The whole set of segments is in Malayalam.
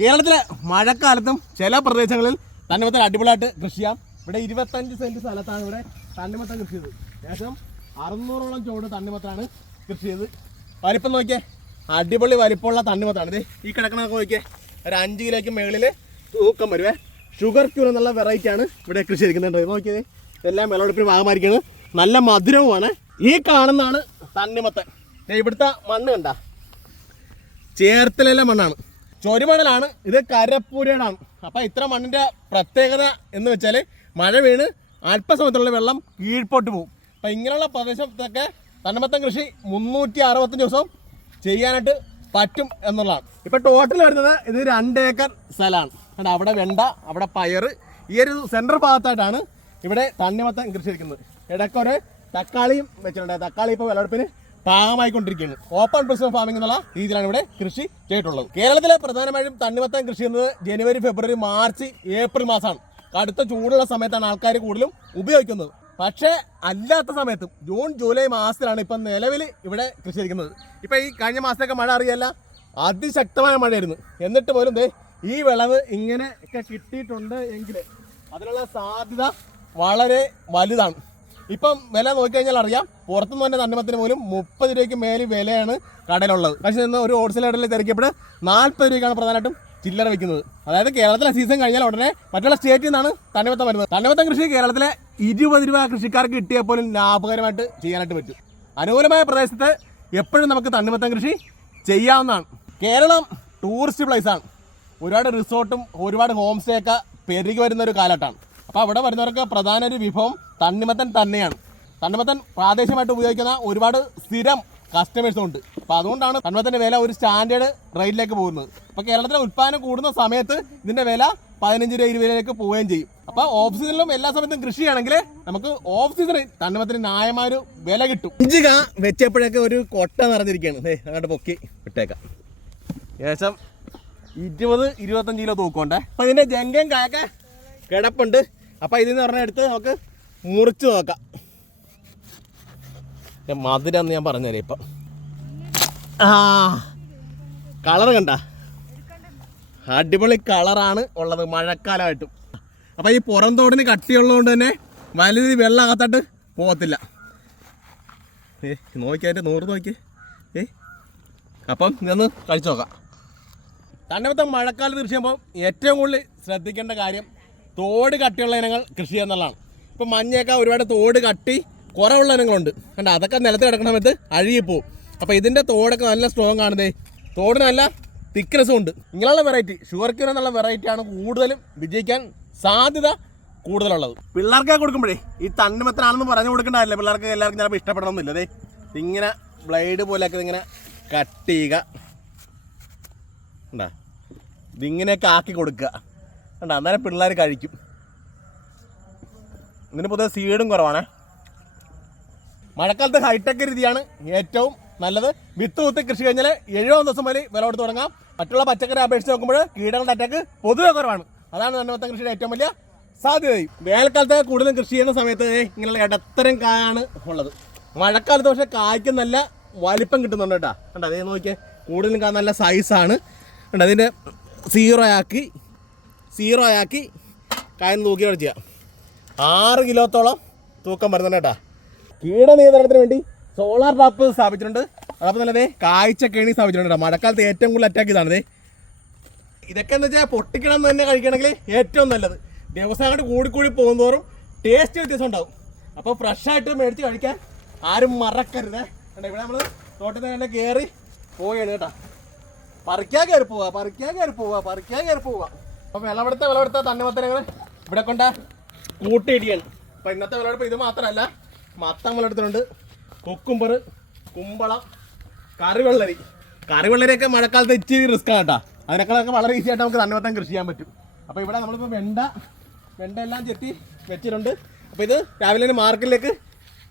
കേരളത്തിലെ മഴക്കാലത്തും ചില പ്രദേശങ്ങളിൽ തണ്ണിമത്തൻ അടിപൊളിയായിട്ട് കൃഷി ചെയ്യാം. ഇവിടെ ഇരുപത്തഞ്ച് സെന്റ് സ്ഥലത്താണ് ഇവിടെ തണ്ണിമത്തൻ കൃഷി ചെയ്തത്. ഏകദേശം അറുന്നൂറോളം ചുവട് തണ്ണിമത്താണ് കൃഷി ചെയ്ത് വലിപ്പം നോക്കിയേ. അടിപൊളി വലിപ്പമുള്ള തണ്ണിമത്താണ് ഇത്. ഈ കിടക്കണൊക്കെ നോക്കിയേ. ഒരു അഞ്ച് കിലോയ്ക്ക് മുകളിൽ തൂക്കം വരുവേ ഷുഗർ ക്യൂർ എന്നുള്ള വെറൈറ്റി ആണ് ഇവിടെ കൃഷി ചെയ്തിരിക്കുന്നത് നോക്കിയത് ഇതെല്ലാം വിളവെടുപ്പിന് ഭാഗമായിരിക്കുന്നത് നല്ല മധുരവുമാണ്. ഈ കാണുന്നതാണ് തണ്ണിമത്തൻ. ഇവിടുത്തെ മണ്ണ് കണ്ട. ചേർത്തലയിലെ മണ്ണാണ്. ചൊരിമണലാണ്. ഇത് കരപ്പൂരയുടെയാണ് അപ്പം ഇത്ര മണ്ണിന്റെ പ്രത്യേകത എന്ന് വെച്ചാൽ മഴ വീണ് അല്പസമയത്തുള്ള വെള്ളം കീഴ്പോട്ട് പോകും അപ്പം ഇങ്ങനെയുള്ള പ്രദേശത്തൊക്കെ തണ്ണമത്തം കൃഷി മുന്നൂറ്റി അറുപത്തഞ്ച് ദിവസം ചെയ്യാനായിട്ട് പറ്റും എന്നുള്ളതാണ്. ഇപ്പം ടോട്ടൽ വരുന്നത് ഇത് രണ്ട് ഏക്കർ സ്ഥലമാണ്. കണ്ടോ അവിടെ വെണ്ട അവിടെ പയർ ഈ ഒരു സെൻട്രൽ ഭാഗത്തായിട്ടാണ് ഇവിടെ തണ്ണിമത്തം കൃഷി ഇരിക്കുന്നത്. ഇടയ്ക്കൊരു തക്കാളിയും വെച്ചിട്ടുണ്ട്. തക്കാളി ഇപ്പോൾ വിളവെടുപ്പിന് പാകമായിക്കൊണ്ടിരിക്കുകയാണ്. ഓപ്പൺ പ്രിസർവ് ഫാമിംഗ് എന്നുള്ള രീതിയിലാണ് ഇവിടെ കൃഷി ചെയ്തിട്ടുള്ളത്. കേരളത്തിലെ പ്രധാനമായും തണ്ണിമത്തൻ കൃഷി ചെയ്യുന്നത് ജനുവരി ഫെബ്രുവരി മാർച്ച് ഏപ്രിൽ മാസമാണ്. കടുത്ത ചൂടുള്ള സമയത്താണ് ആൾക്കാർ കൂടുതലും ഉപയോഗിക്കുന്നത്. പക്ഷേ അല്ലാത്ത സമയത്തും ജൂൺ ജൂലൈ മാസത്തിലാണ് ഇപ്പം നിലവിൽ ഇവിടെ കൃഷി ചെയ്തിരിക്കുന്നത്. ഇപ്പം ഈ കഴിഞ്ഞ മാസത്തൊക്കെ മഴ അറിയല്ല അതിശക്തമായ മഴയായിരുന്നു. എന്നിട്ട് പോലും ദേ ഈ വിളവ് ഇങ്ങനെ ഒക്കെ കിട്ടിയിട്ടുണ്ട് എങ്കിൽ അതിനുള്ള സാധ്യത വളരെ വലുതാണ്. ഇപ്പം വില നോക്കിക്കഴിഞ്ഞാൽ അറിയാം. പുറത്തുനിന്ന് തന്നെ തണ്ണിമത്തിന് പോലും മുപ്പത് രൂപയ്ക്ക് മേലെ വിലയാണ് കടയിലുള്ളത്. പക്ഷേ ഇന്ന് ഒരു ഹോൾസെയിൽ കടയിൽ തിരക്കിയപ്പോൾ നാൽപ്പത് രൂപയ്ക്കാണ് പ്രധാനമായിട്ടും ചില്ലറ വയ്ക്കുന്നത് അതായത് കേരളത്തിലെ സീസൺ കഴിഞ്ഞാൽ ഉടനെ മറ്റുള്ള സ്റ്റേറ്റിൽ നിന്നാണ് തണ്ണിമത്തം വരുന്നത്. തണ്ണിമത്തം കൃഷി കേരളത്തിലെ ഇരുപത് രൂപ കൃഷിക്കാർക്ക് കിട്ടിയാൽ പോലും ലാഭകരമായിട്ട് ചെയ്യാനായിട്ട് പറ്റും. അനുകൂലമായ പ്രദേശത്ത് എപ്പോഴും നമുക്ക് തണ്ണിമത്തം കൃഷി ചെയ്യാവുന്നതാണ്. കേരളം ടൂറിസ്റ്റ് പ്ലേസാണ് ഒരുപാട് റിസോർട്ടും ഒരുപാട് ഹോം സ്റ്റേ ഒക്കെ പെരുകി വരുന്ന ഒരു കാലഘട്ടമാണ്. അപ്പോൾ അവിടെ വരുന്നവർക്ക് പ്രധാന ഒരു വിഭവം തണ്ണിമത്തൻ തന്നെയാണ്. തണ്ണിമത്തൻ പ്രാദേശികമായിട്ട് ഉപയോഗിക്കുന്ന ഒരുപാട് സ്ഥിരം കസ്റ്റമേഴ്സും ഉണ്ട്. അപ്പോൾ അതുകൊണ്ടാണ് തണ്ണിമത്തന്റെ വില ഒരു സ്റ്റാൻഡേർഡ് റേറ്റിലേക്ക് പോകുന്നത്. അപ്പോൾ കേരളത്തിലെ ഉൽപ്പാദനം കൂടുന്ന സമയത്ത് ഇതിന്റെ വില പതിനഞ്ച് രൂപ ഇരുപത് രൂപയിലേക്ക് പോവുകയും ചെയ്യും. അപ്പോൾ ഓഫ് സീസണിലും എല്ലാ സമയത്തും കൃഷി ചെയ്യണമെങ്കിൽ നമുക്ക് ഓഫ് സീസണിൽ തണ്ണിമത്തിന് ന്യായമായ ഒരു വില കിട്ടും. ഇഞ്ചിക വെച്ചപ്പോഴൊക്കെ ഒരു കൊട്ട നിറഞ്ഞിരിക്കുകയാണ്. അങ്ങോട്ട് പൊക്കി വിട്ടേക്കാം ഏകദേശം ഇരുപത് ഇരുപത്തഞ്ച് കിലോ തൂക്കമുണ്ടേ. അപ്പം ഇതിന്റെ ജങ്കം കാക്ക കിടപ്പുണ്ട്. അപ്പം ഇതിൽ നിന്ന് പറഞ്ഞാൽ എടുത്ത് നമുക്ക് മുറിച്ച് നോക്കാം. മധുരം എന്ന് ഞാൻ പറഞ്ഞുതരാം ഇപ്പം. ആ കളർ കണ്ട? അടിപൊളി കളറാണ് ഉള്ളത് മഴക്കാലമായിട്ടും. അപ്പം ഈ പുറം തോടിന് കട്ടിയുള്ളതുകൊണ്ട് തന്നെ വലുത് വെള്ളം അകത്തോട്ട് പോകത്തില്ല. ഏ നോക്കിയായിട്ട് നൂറ് നോക്കി. ഏ അപ്പം ഇതൊന്ന് കഴിച്ചു നോക്കാം. തണ്ണിമത്തം മഴക്കാലത്ത് കൃഷി ഏറ്റവും കൂടുതൽ ശ്രദ്ധിക്കേണ്ട കാര്യം തോട് കട്ടിയുള്ള ഇനങ്ങൾ കൃഷി ചെയ്യുന്നതാണ് ഇപ്പം മഞ്ഞയൊക്കെ ഒരുപാട് തോട് കട്ടി കുറവുള്ള ഇനങ്ങളുണ്ട്. കണ്ട? അതൊക്കെ നിലത്ത് കിടക്കണ സമയത്ത് അഴുകിപ്പോവും അപ്പോൾ ഇതിന്റെ തോടൊക്കെ നല്ല സ്ട്രോങ് ആണതേ തോടിന് നല്ല തിക്നെസ്സും ഉണ്ട്. ഇങ്ങനെയുള്ള വെറൈറ്റി ഷുഗർ ക്യൂർ എന്നുള്ള വെറൈറ്റിയാണ് കൂടുതലും വിജയിക്കാൻ സാധ്യത കൂടുതലുള്ളത്. പിള്ളേർക്ക് കൊടുക്കുമ്പോഴേ ഈ തണ്ണിമത്തനാണെന്ന് പറഞ്ഞു കൊടുക്കേണ്ടതല്ല പിള്ളേർക്ക് എല്ലാവർക്കും ചിലപ്പോൾ ഇഷ്ടപ്പെടണമെന്നില്ല അതെ ഇങ്ങനെ ബ്ലേഡ് പോലെയൊക്കെ ഇങ്ങനെ കട്ട് ചെയ്യുക. ഇതിങ്ങനെയൊക്കെ ആക്കി കൊടുക്കുക. കണ്ട അന്നേരം പിള്ളേർ കഴിക്കും. ഇതിന് പൊതുവെ സീഡും കുറവാണ്. മഴക്കാലത്ത് ഹൈടെക് രീതിയാണ് ഏറ്റവും നല്ലത്. വിത്ത് കുത്തി കൃഷി കഴിഞ്ഞാൽ എഴുപത് ദിവസം വരെ വില കൊടുത്ത് തുടങ്ങാം. മറ്റുള്ള പച്ചക്കറി അപേക്ഷിച്ച് നോക്കുമ്പോൾ കീടങ്ങളുടെ അറ്റാക്ക് പൊതുവെ കുറവാണ്. അതാണ് തണ്ണിമത്തം കൃഷിയുടെ ഏറ്റവും വലിയ സാധ്യതയും. വേനൽക്കാലത്ത് കൂടുതലും കൃഷി ചെയ്യുന്ന സമയത്ത് ഇങ്ങനെയുള്ള ഇടത്തരം കായാണ് ഉള്ളത്. മഴക്കാലത്ത് പക്ഷേ കായ്ക്ക് നല്ല വലിപ്പം കിട്ടുന്നുണ്ട് കേട്ടോ. കണ്ടോ അതേ നോക്കിയേ കൂടുതലും കാ നല്ല സൈസാണ് കണ്ടോ അതിന്റെ സീറോ ആക്കി സീറോ ആക്കി കായം തൂക്കി ചെയ്യാം ആറ് കിലോത്തോളം തൂക്കം വരുന്നുണ്ട് കേട്ടാ. കീട നിയന്ത്രണത്തിന് വേണ്ടി സോളാർ ടാപ്പ് സ്ഥാപിച്ചിട്ടുണ്ട്. അതോടൊപ്പം തന്നെ കാഴ്ച കേണി സ്ഥാപിച്ചിട്ടുണ്ട് കേട്ടോ. മഴക്കാലത്ത് ഏറ്റവും കൂടുതൽ അറ്റാക്ക് ഇതാണ് ദേ. ഇതൊക്കെ എന്ന് വെച്ചാൽ പൊട്ടിക്കണം തന്നെ കഴിക്കണമെങ്കിൽ ഏറ്റവും നല്ലത്. ദിവസം അങ്ങോട്ട് കൂടിക്കൂടി പോകുന്നതോറും ടേസ്റ്റ് വ്യത്യാസം ഉണ്ടാവും. അപ്പോൾ ഫ്രഷായിട്ട് മേടിച്ച് കഴിക്കാൻ ആരും മറക്കരുത്. കേട്ടോ ഇവിടെ നമ്മൾ തോട്ടത്തിൽ തന്നെ കയറി പോവുകയാണ് കേട്ടോ. പറിക്കാൻ കയറി പോവാ പറിക്കാൻ കയറി പോവാ പറിക്കാൻ കയറി പോവാ. അപ്പോൾ വിളവെടുത്ത വിളവെടുത്ത തണ്ണിമത്തനങ്ങൾ ഇവിടെ കൊണ്ട. കൂട്ടിയിടിയാണ്. അപ്പോൾ ഇന്നത്തെ വിളവെടുപ്പ് ഇത് മാത്രമല്ല മത്തം വിളവെടുത്തിട്ടുണ്ട്. കൊക്കുമ്പർ കുമ്പളം കറിവെള്ളരി. കറിവെള്ളരിയൊക്കെ മഴക്കാലത്ത് ഇച്ചിരി റിസ്ക് ആണ് കേട്ടോ. അതിനേക്കാളൊക്കെ വളരെ ഈസി ആയിട്ട് നമുക്ക് തണ്ണിമത്തം കൃഷി ചെയ്യാൻ പറ്റും. അപ്പോൾ ഇവിടെ നമ്മളിപ്പോൾ വെണ്ട വെണ്ട എല്ലാം ചെത്തി വെച്ചിട്ടുണ്ട്. അപ്പോൾ ഇത് രാവിലെ തന്നെ മാർക്കറ്റിലേക്ക്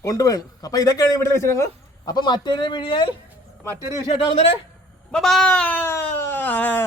കൊണ്ടുപോകണം. അപ്പോൾ ഇതൊക്കെയാണ് ഇവിടെ വിഷയങ്ങൾ അപ്പോൾ മറ്റൊരു വീഡിയോയിൽ മറ്റൊരു വിഷയമായിട്ടാവുന്നവരെ ബൈ